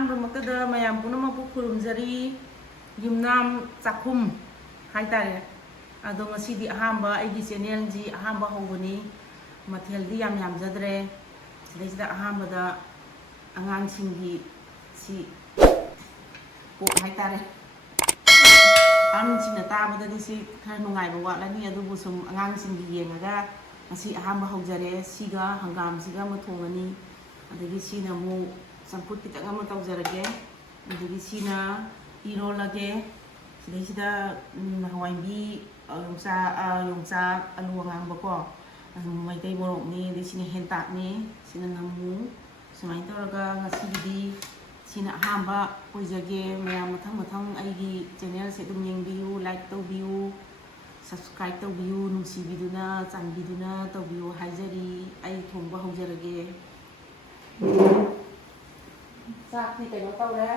ꯑꯍꯥꯟꯕꯃꯛꯇꯗ ꯃꯌꯥꯝ ꯄꯨꯝꯅꯃꯛꯄꯨ ꯈꯨꯔꯨꯝꯖꯔꯤ ꯌꯨꯝꯅꯥꯝ ꯆꯥꯛꯈꯨꯝ ꯍꯥꯏꯇꯥꯔꯦ ꯑꯗꯣ ꯉꯁꯤꯗꯤ ꯑꯍꯥꯟꯕ ꯑꯩꯒꯤ ꯆꯦꯅꯦꯜꯁꯤ ꯑꯍꯥꯟꯕ ꯍꯧꯕꯅꯤ ꯃꯊꯦꯜꯗꯤ ꯌꯥꯝꯖꯗ꯭ꯔꯦ ꯁꯤꯗꯩꯁꯤꯗ ꯑꯍꯥꯟꯕꯗ ꯑꯉꯥꯡꯁꯤꯡꯒꯤ ꯁꯤ ꯄꯣꯛ ꯍꯥꯏꯇꯥꯔꯦ ꯑꯍꯟꯁꯤꯡꯅ ꯇꯥꯕꯗꯗꯤ ꯁꯤ ꯈꯔ ꯅꯨꯡꯉꯥꯏꯕ ꯋꯥꯠꯂꯅꯤ ꯑꯗꯨꯕꯨ ꯁꯨꯝ ꯑꯉꯥꯡꯁꯤꯡꯒꯤ ꯌꯦꯡꯉꯒ ꯉꯁꯤ ꯑꯍꯥꯟꯕ ꯍꯧꯖꯔꯦ ꯁꯤꯒ ꯍꯪꯒꯥꯝꯁꯤꯒ ꯑꯃ ꯊꯣꯡꯉꯅꯤ ꯑꯗꯒꯤ ꯁꯤꯅ ꯑꯃꯨꯛ ꯆꯝꯐꯨꯠ ꯈꯤꯇꯪ ꯑꯃ ꯇꯧꯖꯔꯒꯦ ꯑꯗꯒꯤ ꯁꯤꯅ ꯏꯔꯣꯜꯂꯒꯦ ꯁꯤꯗꯩꯁꯤꯗ ꯍꯋꯥꯏꯟꯕꯤ ꯌꯣꯡꯆꯥꯛ ꯑꯂꯨ ꯑꯉꯥꯡꯕꯀꯣ ꯃꯩꯇꯩ ꯃꯣꯔꯣꯛꯅꯤ ꯑꯗꯩ ꯁꯤꯅ ꯍꯦꯟꯇꯥꯛꯅꯤ ꯁꯤꯅ ꯉꯥꯃꯨ ꯁꯨꯃꯥꯏꯅ ꯇꯧꯔꯒ ꯉꯁꯤꯒꯤꯗꯤꯁꯤꯅ ꯑꯍꯥꯟꯕ ꯑꯣꯏꯖꯒꯦ ꯃꯌꯥꯝ ꯃꯊꯪ ꯑꯩꯒꯤ ꯆꯦꯅꯦꯜꯁꯦ ꯑꯗꯨꯝ ꯌꯦꯡꯕꯤꯌꯨ ꯂꯥꯏꯛ ꯇꯧꯕꯤꯌꯨ ꯁꯕꯁꯀ꯭ꯔꯥꯏꯕ ꯇꯧꯕꯤꯌꯨ ꯅꯨꯡꯁꯤꯕꯤꯗꯨꯅ ꯆꯥꯟꯕꯤꯗꯨꯅ ꯇꯧꯕꯤꯌꯨ ꯍꯥꯏꯖꯔꯤ ꯑꯩ ꯊꯣꯡꯕ ꯍꯧꯖꯔꯒꯦ ꯆꯥꯛꯇꯤ ꯀꯩꯅꯣ ꯇꯧꯔꯦ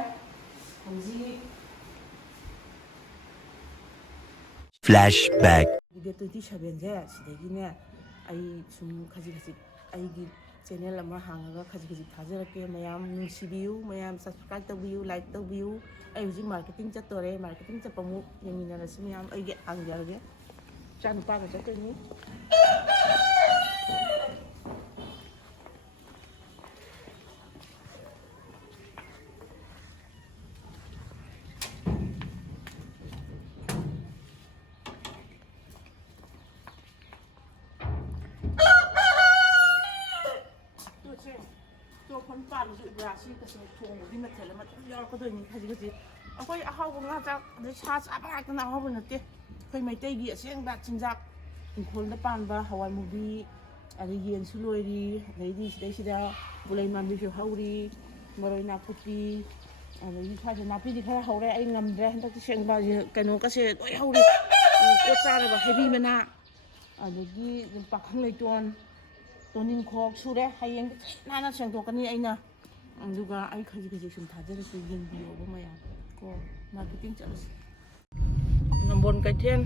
ꯍꯧꯖꯤꯛ ꯐ꯭ꯂashback ꯗꯦꯠ 27ꯁꯦ ꯁꯤꯗꯒꯤꯅꯦ ꯑꯩ ꯁꯨꯝ ꯈꯖꯤꯛ ꯑꯩꯒꯤ ꯆꯦꯅꯦꯜ ꯑꯃ ꯍꯥꯡꯉꯒ ꯈꯖꯤꯛ ꯊꯥꯖꯔꯛꯀꯦ ꯃꯌꯥꯝ ꯅꯨꯡꯁꯤꯕꯤꯌꯨ ꯃꯌꯥꯝ ꯁꯕꯁꯀ꯭ꯔꯥꯏꯕ ꯇꯧꯕꯤꯌꯨ ꯂꯥꯏꯛ ꯇꯧꯕꯤꯌꯨ ꯑꯩ ꯍꯧꯖꯤꯛ ꯃꯥꯔꯀꯦꯇꯤꯡ ꯆꯠꯇꯣꯔꯦ ꯃꯥꯔꯀꯦꯇꯤꯡ ꯆꯠꯄꯃꯨꯛ ꯌꯦꯡꯃꯤꯟꯅꯔꯁꯤ ꯃꯌꯥꯝ ꯑꯩꯒꯤ ꯍꯥꯡꯖꯔꯒꯦ ꯏꯆꯥ ꯅꯨꯄꯥꯒ ꯆꯠꯇꯣꯏꯅꯤ ꯆꯣꯛꯐꯝ ꯄꯥꯜꯂꯁꯨ ꯎꯕ꯭ꯔꯥꯁꯤ ꯊꯣꯡꯕꯒꯤ ꯃꯊꯦꯜ ꯑꯃ ꯑꯗꯨꯝ ꯌꯥꯎꯔꯛꯀꯗꯣꯏꯅꯤ ꯈꯖꯤꯛ ꯑꯩꯈꯣই ꯑꯍꯥꯎꯕ ꯉꯥ ꯆꯥꯛ ꯑꯗꯩ ꯁꯥ ꯆꯥꯕ ꯉꯥꯛꯇꯅ ꯑꯍꯥꯎꯕ ꯅꯠꯇꯦ ꯑꯩꯈꯣꯏ ꯃꯩꯇꯩꯒꯤ ꯑꯁꯦꯡꯕ ꯆꯤꯟꯖꯥꯛ ꯏꯪꯈꯣꯜꯗ ꯄꯥꯟꯕ ꯍꯋꯥꯏ ꯃꯨꯕꯤ ꯑꯗꯩ ꯌꯦꯟꯁꯨ ꯂꯣꯏꯔꯤ ꯑꯗꯩꯗꯤ ꯁꯤꯗꯩꯁꯤꯗ ꯄꯨꯂꯩ ꯃꯥꯟꯕꯤꯁꯨ ꯍꯧꯔꯤ ꯃꯔꯣꯏ ꯅꯥꯀꯨꯞꯄꯤ ꯑꯗꯒꯤ ꯁ꯭ꯋꯥꯏꯗ ꯅꯥꯄꯤꯗꯤ ꯈꯔ ꯍꯧꯔꯦ ꯑꯩ ꯉꯝꯗ꯭ꯔꯦ ꯍꯟꯗꯛꯇꯤ ꯁꯦꯡꯕ ꯀꯩꯅꯣꯀꯁꯦ ꯂꯣꯏ ꯍꯧꯔꯤ ꯄꯣꯠ ꯆꯥꯅꯕ ꯍꯩꯕꯤ ꯃꯅꯥ ꯑꯗꯒꯤ ꯄꯥꯈꯪ ꯂꯩꯇꯣꯟ ꯇꯣꯅꯤꯡꯈꯣꯛ ꯁꯨꯔꯦ ꯍꯌꯦꯡꯗꯤ ꯅꯥꯟꯅ ꯁꯦꯡꯗꯣꯛꯀꯅꯤ ꯑꯩꯅ ꯑꯗꯨꯒ ꯑꯩ ꯈꯖꯤꯛ ꯁꯨꯝ ꯊꯥꯖꯔꯁꯨ ꯌꯦꯡꯕꯤꯌꯣꯕ ꯃꯌꯥꯝ ꯀꯣ ꯃꯥꯔꯀꯦꯇꯤꯡ ꯆꯠꯂꯁꯤ ꯅꯝꯕꯣꯜ ꯀꯩꯊꯦꯜ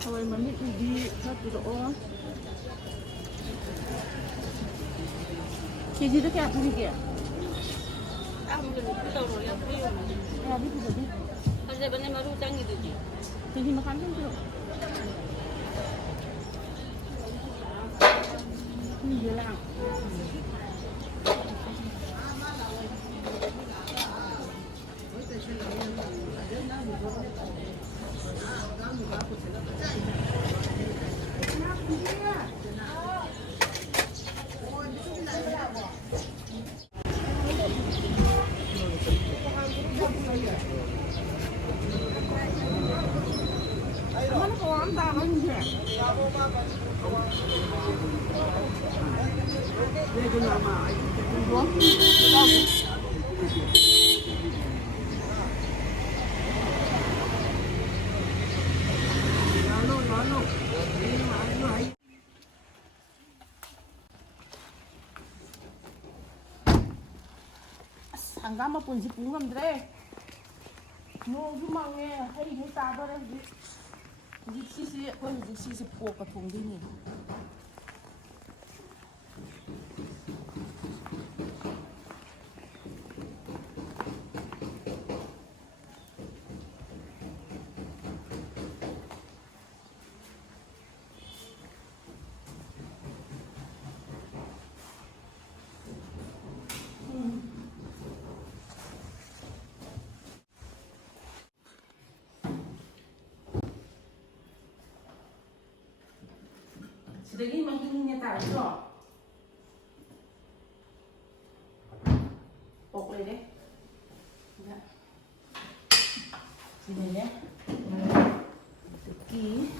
hawai mami ubi khát đó cái gì đó kẹp đi kìa cái gì mà khán không được cái gì làm mana kau orang tahu ni je? Dia tu nama. Hanggang mapunsi pungam dre. Nong jumangnya, hey ini sabar lagi. Sisi, kau sisi pok ketung ini. Sedangin mahinnya tahu pok le deh. Sini ya. Tuki.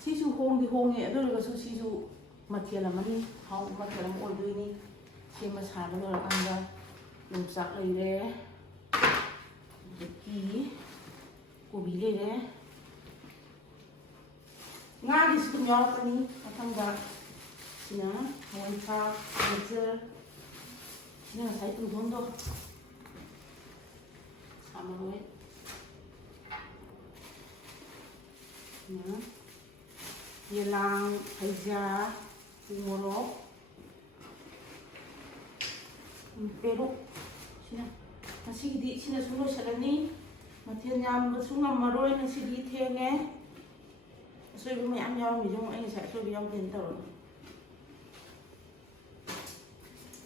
Sisu hong di hong ya, dulu kasu sisu mati alam ni, hau mati alam oi dulu ni, si mas halu orang anda, lumsak le deh. Tuki. ꯀꯣꯕꯤ ꯂꯩꯔꯦ ꯉꯥꯒꯤꯁꯨ ꯑꯗꯨꯝ ꯌꯥꯎꯔꯛꯀꯅꯤ ꯃꯊꯪꯗ ꯁꯤꯅ ꯍꯋꯥꯏꯊꯔꯥꯛ ꯒꯖꯔ ꯁꯤꯅ ꯉꯁꯥꯏ ꯇꯨꯡꯊꯣꯟꯗꯣ ꯁꯥ ꯃꯔꯣꯏ ꯌꯦꯂꯥꯡ ꯍꯩꯖꯥ ꯎꯃꯣꯔꯣꯛ ꯄꯦꯔꯨꯛ ꯁꯤꯅ ꯉꯁꯤꯒꯤꯗꯤ ꯁꯤꯅꯁꯨ ꯂꯣꯏꯁꯤꯜꯂꯅꯤ ꯃꯊꯦꯜ ꯌꯥꯝꯕꯁꯨ ꯉꯝꯃꯔꯣꯏ ꯉꯁꯤꯗꯤ ꯊꯦꯡꯉꯦ ꯑꯁꯣꯏꯕ ꯃꯌꯥꯝ ꯌꯥꯎꯔꯝꯃꯤꯁꯨ ꯑꯩ ꯉꯁꯥꯏ ꯑꯁꯣꯏꯕ ꯌꯥꯎꯗꯦꯅ ꯇꯧꯔꯅꯤ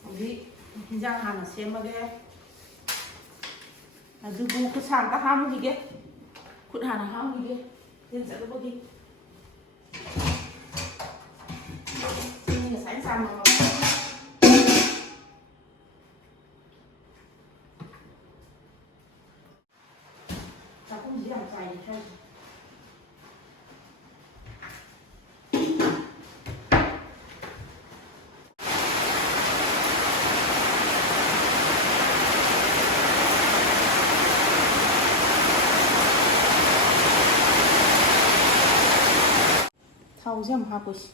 ꯍꯧꯖꯤꯛ ꯍꯤꯟꯖꯥꯡ ꯍꯥꯟꯅ ꯁꯦꯝꯃꯒꯦ ꯑꯗꯨꯕꯨ ꯈꯨꯠ ꯁꯥ ꯑꯝꯇ ꯍꯥꯝꯈꯤꯒꯦ ꯈꯨꯠ ꯍꯥꯟꯅ ꯍꯥꯝꯈꯤꯒꯦ ꯇꯦꯟ ꯆꯠꯂꯨꯕꯒꯤ ꯉꯁꯥꯏ ꯆꯥꯝꯃꯒ ꯆꯥꯛꯈꯨꯝꯁꯤ ꯌꯥꯝ ꯆꯥꯏꯌꯦ ꯈꯔꯁꯦ ꯊꯥꯎꯁꯦ ꯌꯥꯝ ꯍꯥꯞꯄꯣꯏꯁꯤ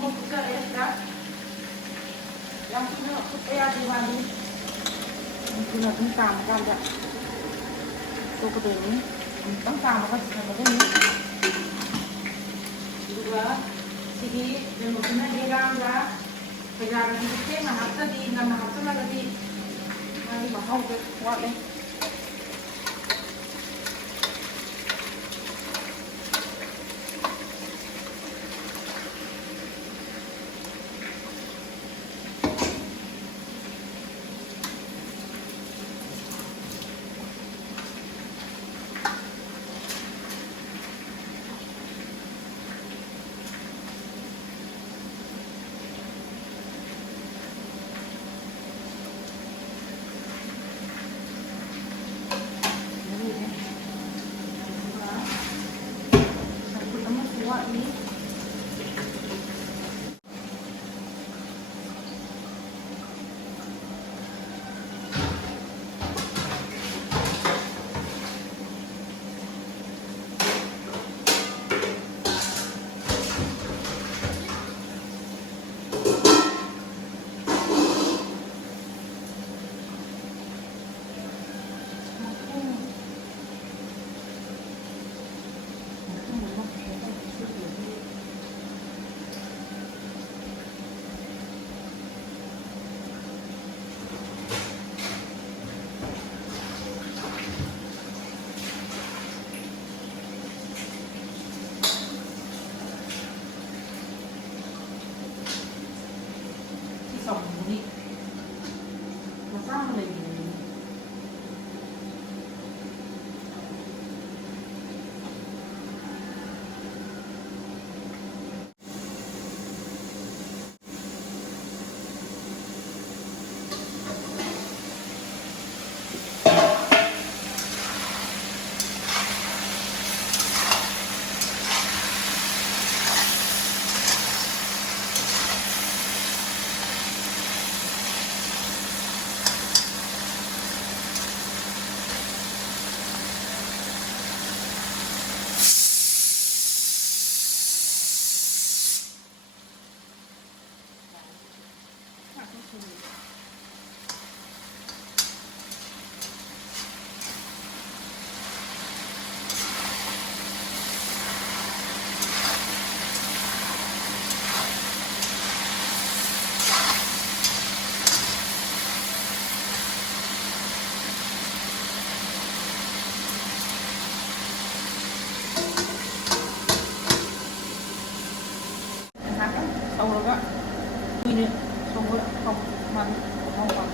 ꯐꯨꯠꯆꯔꯦ ꯌꯥꯝ ꯀꯨꯏꯅ ꯐꯨꯠꯄ ꯌꯥꯗꯦ ꯃꯥꯗꯤ ꯌꯥꯝ ꯀꯨꯏꯅ ꯑꯗꯨꯝ ꯀꯥꯝꯃꯀꯥꯟꯗ ꯇꯣꯛꯀꯗꯣꯏꯅꯤ ꯑꯃꯨꯛꯇꯪ ꯀꯥꯝꯃꯒ ꯊꯝꯃꯗꯣꯏꯅꯤ ꯑꯗꯨꯒ ꯁꯤꯒꯤ ꯀꯩꯅꯣꯁꯤꯅ ꯍꯩꯔꯥꯡꯒ ꯍꯩꯔꯥꯡꯒꯤ ꯊꯦꯡꯅ ꯍꯥꯞꯇꯗꯤ ꯉꯟꯅ ꯍꯥꯞꯆꯤꯜꯂꯒꯗꯤ ꯃꯥꯒꯤ ꯃꯍꯥꯎꯁꯦ ꯋꯥꯠꯂꯦ What ꯇꯧꯔꯒ ꯀꯨꯏꯅ ꯁꯧꯕ ꯃꯥꯅ ꯃꯍꯥꯎ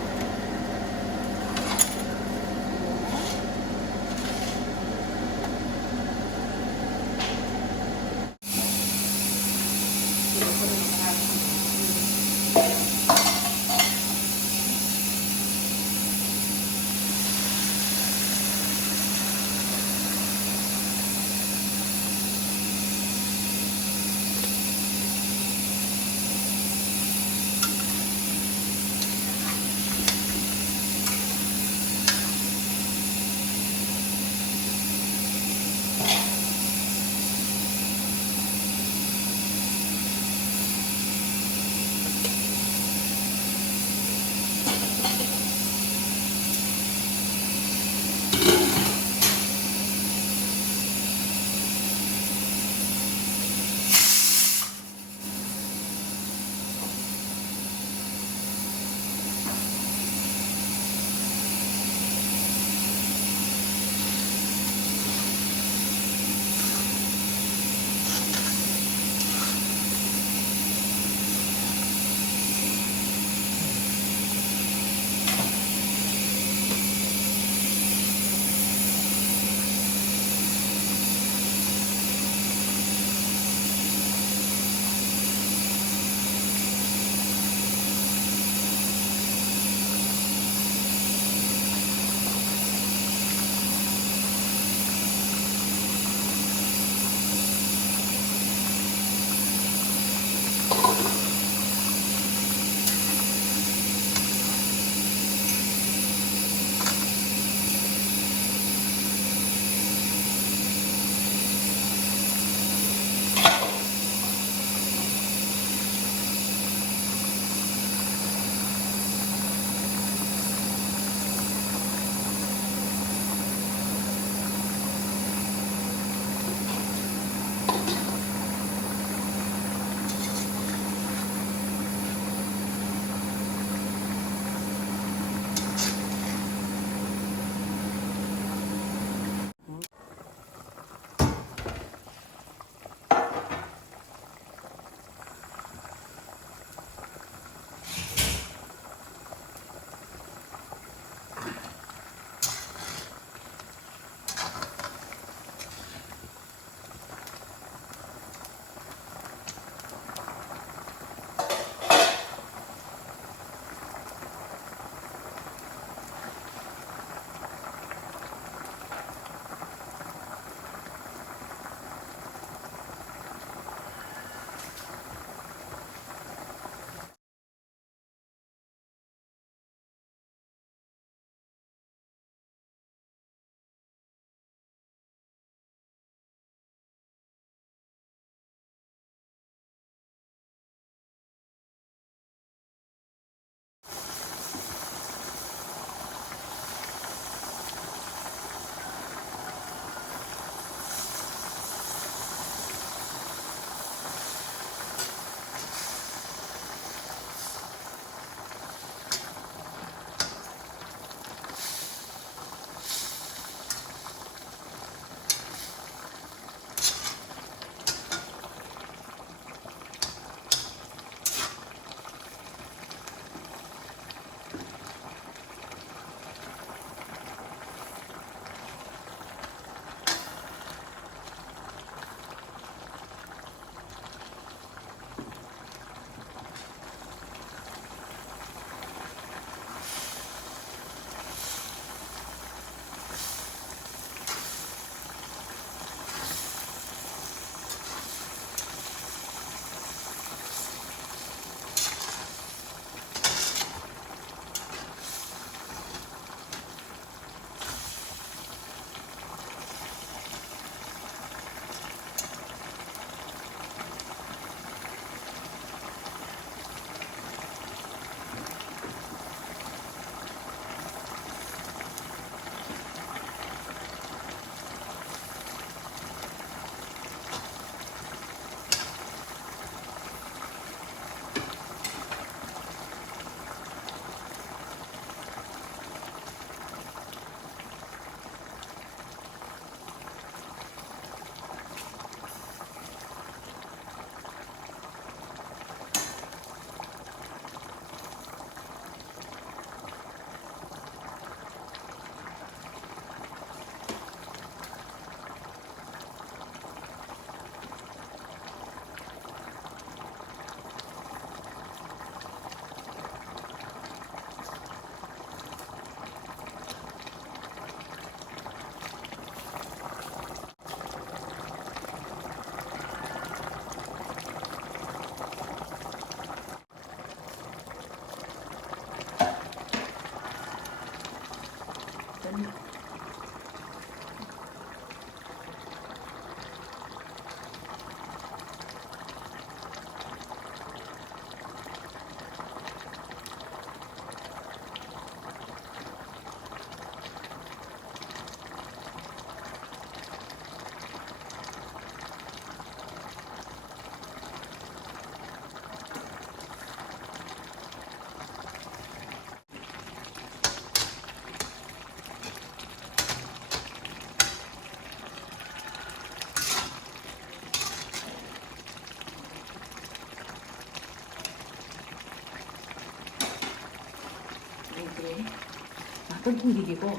ꯉꯥꯛꯇꯪ ꯊꯨꯡꯈꯤꯒꯦꯀꯣ.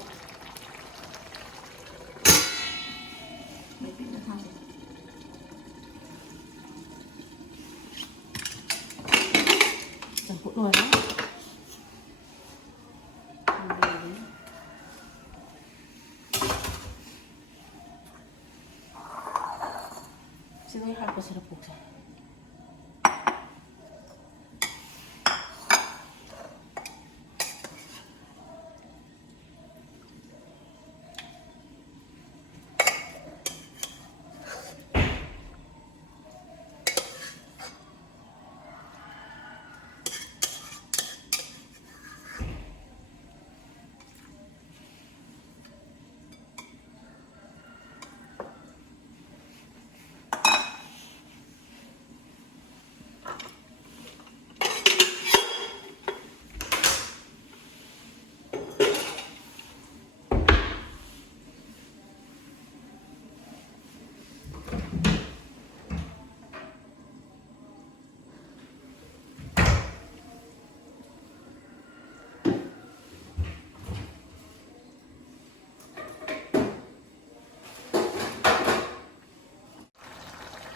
ꯃꯩꯄꯤꯅ ꯊꯥꯁꯦ. ꯆꯝꯐꯨꯠ ꯂꯣꯏꯔꯦ. ꯁꯤꯗꯩ ꯍꯥꯞꯄꯁꯤꯔ ꯄꯨꯛꯁꯦ.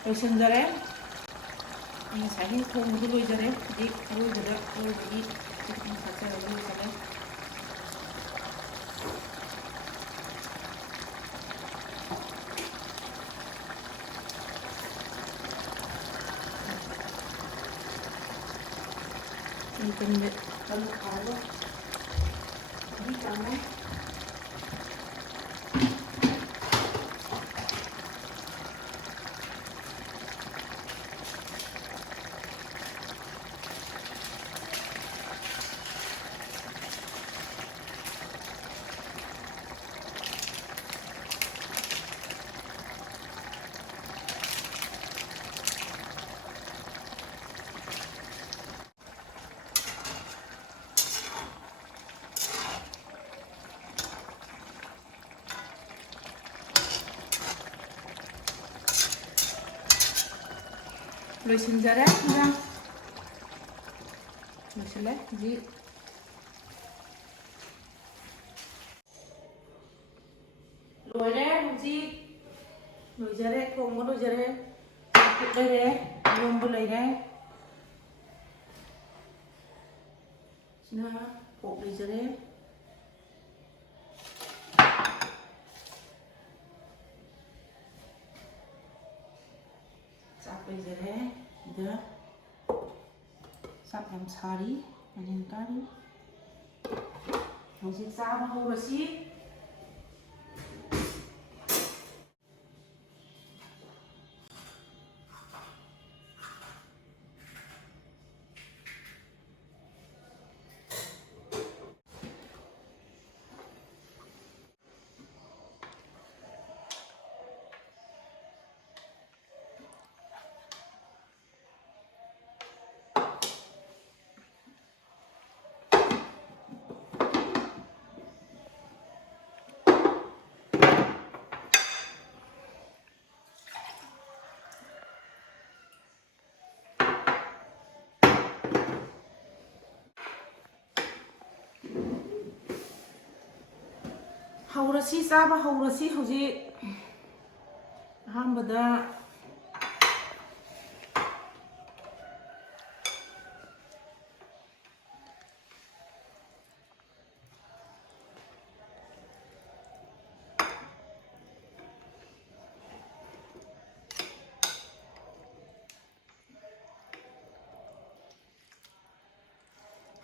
ꯂꯣꯏꯁꯤꯟꯖꯔꯦ. ꯉꯁꯥꯏꯒꯤ ꯊꯣꯡꯕꯗꯨ ꯂꯣꯏꯖꯔꯦ. ꯍꯧꯖꯤꯛ ꯑꯔꯣꯏꯕꯗ ꯑꯔꯣꯏꯕꯒꯤ ꯆꯤꯀꯟ ꯊꯥꯛꯆꯔꯒ ꯂꯣꯏꯖꯔꯦ. ꯆꯤꯀꯟꯗ ꯀꯟꯅ ꯈꯥꯎꯔꯒ ꯃꯍꯤ ꯀꯪꯉꯦ. ꯂꯣꯏꯁꯤꯟꯖꯔꯦ. ꯏꯟꯖꯥꯡ ꯂꯣꯏꯁꯤꯜꯂꯦ. ꯍꯧꯖꯤꯛ ꯂꯣꯏꯔꯦ. ꯍꯧꯖꯤꯛ ꯂꯣꯏꯖꯔꯦ. ꯊꯣꯡꯕ ꯂꯣꯏꯖꯔꯦ. ꯆꯝꯐꯨꯠ ꯂꯩꯔꯦ. ꯏꯔꯣꯟꯕ ꯂꯩꯔꯦ. ꯁꯤꯅ ꯄꯣꯛ ꯂꯩꯖꯔꯦ. ꯆꯥꯛ ꯂꯩꯖꯔꯦ. ꯁꯤꯗ ꯆꯥꯛ ꯌꯥꯝ ꯁꯥꯔꯤ. ꯃꯅꯤꯟ ꯀꯥꯔꯤ. ꯍꯧꯖꯤꯛ ꯆꯥꯕ ꯍꯧꯔꯁꯤ. ꯍꯧꯔꯁꯤ. ꯆꯥꯕ ꯍꯧꯔꯁꯤ. ꯍꯧꯖꯤꯛ ꯑꯍꯥꯟꯕꯗ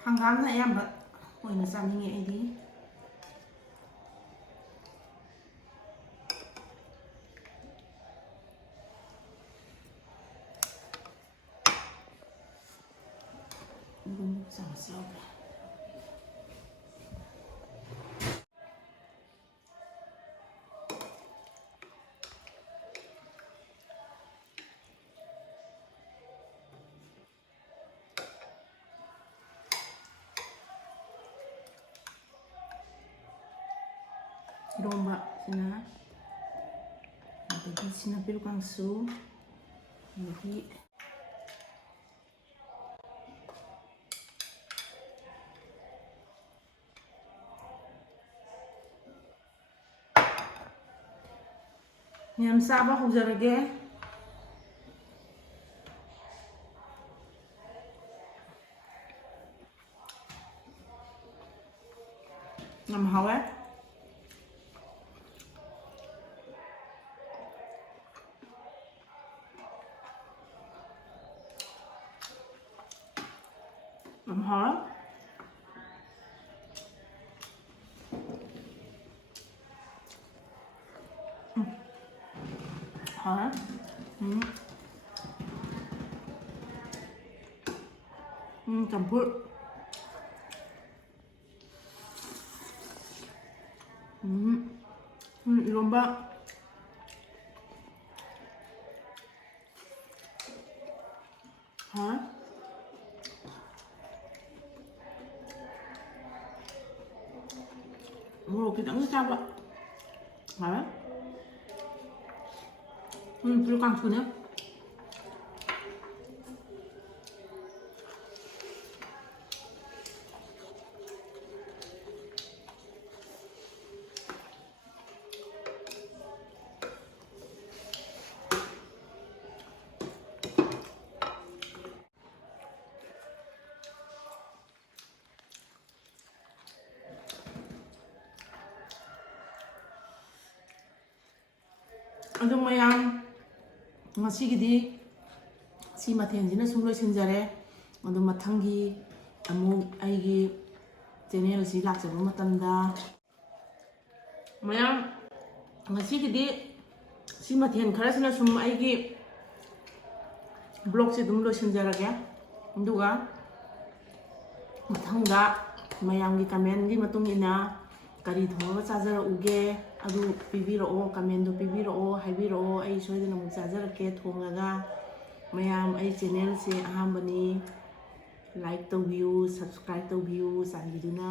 ꯍꯪꯒꯥꯝꯅ ꯑꯌꯥꯝꯕ ꯑꯣꯏꯅ ꯆꯥꯅꯤꯡꯉꯦ ꯑꯩꯗꯤ. ꯆꯥꯃꯁ ꯌꯥꯎꯗ꯭ꯔꯦ. ꯏꯔꯣꯝꯕ ꯁꯤꯅ, ꯑꯗꯒꯤ ꯁꯤꯅ ꯄꯦꯔꯨꯛ ꯀꯥꯡꯁꯨ, ꯑꯗꯒꯤ ꯌꯥꯝ ꯆꯥꯕ ꯍꯧꯖꯔꯒꯦ ꯌꯥꯝ ꯍꯥꯎꯋꯦ yam hauwe hauwe campur 이런바 khitang sao ạ? Đấy. 불 깡투네. ꯑꯗꯨ ꯃꯌꯥꯝ ꯉꯁꯤꯒꯤꯗꯤ ꯁꯤ ꯃꯊꯦꯜꯁꯤꯅ ꯁꯨꯝ ꯂꯣꯏꯁꯤꯟꯖꯔꯦ ꯑꯗꯨ ꯃꯊꯪꯒꯤ ꯑꯃꯨꯛ ꯑꯩꯒꯤ ꯆꯦꯅꯦꯜ ꯑꯁꯤ ꯂꯥꯛꯆꯕ ꯃꯇꯝꯗ ꯃꯌꯥꯝ ꯉꯁꯤꯒꯤꯗꯤ ꯁꯤ ꯃꯊꯦꯜ ꯈꯔꯁꯤꯅ ꯁꯨꯝ ꯑꯩꯒꯤ ꯕ꯭ꯂꯣꯒꯁꯦ ꯑꯗꯨꯝ ꯂꯣꯏꯁꯤꯟꯖꯔꯒꯦ ꯑꯗꯨꯒ ꯃꯊꯪꯗ ꯃꯌꯥꯝꯒꯤ ꯀꯃꯦꯟꯒꯤ ꯃꯇꯨꯡ ꯏꯟꯅ ꯀꯔꯤ ꯊꯣꯡꯉꯒ ꯆꯥꯖꯔꯛꯎꯒꯦ ꯑꯗꯨ ꯄꯤꯕꯤꯔꯛꯑꯣ ꯀꯃꯦꯟꯗꯣ ꯄꯤꯕꯤꯔꯛꯑꯣ ꯍꯥꯏꯕꯤꯔꯛꯑꯣ ꯑꯩ ꯁꯣꯏꯗꯅ ꯑꯃꯨꯛ ꯆꯥꯖꯔꯛꯀꯦ ꯊꯣꯡꯉꯒ ꯃꯌꯥꯝ ꯑꯩ ꯆꯦꯅꯦꯜꯁꯦ ꯑꯍꯥꯟꯕꯅꯤ ꯂꯥꯏꯛ ꯇꯧꯕꯤꯌꯨ ꯁꯕꯁꯀ꯭ꯔꯥꯏꯕ ꯇꯧꯕꯤꯌꯨ ꯆꯥꯟꯕꯤꯗꯨꯅ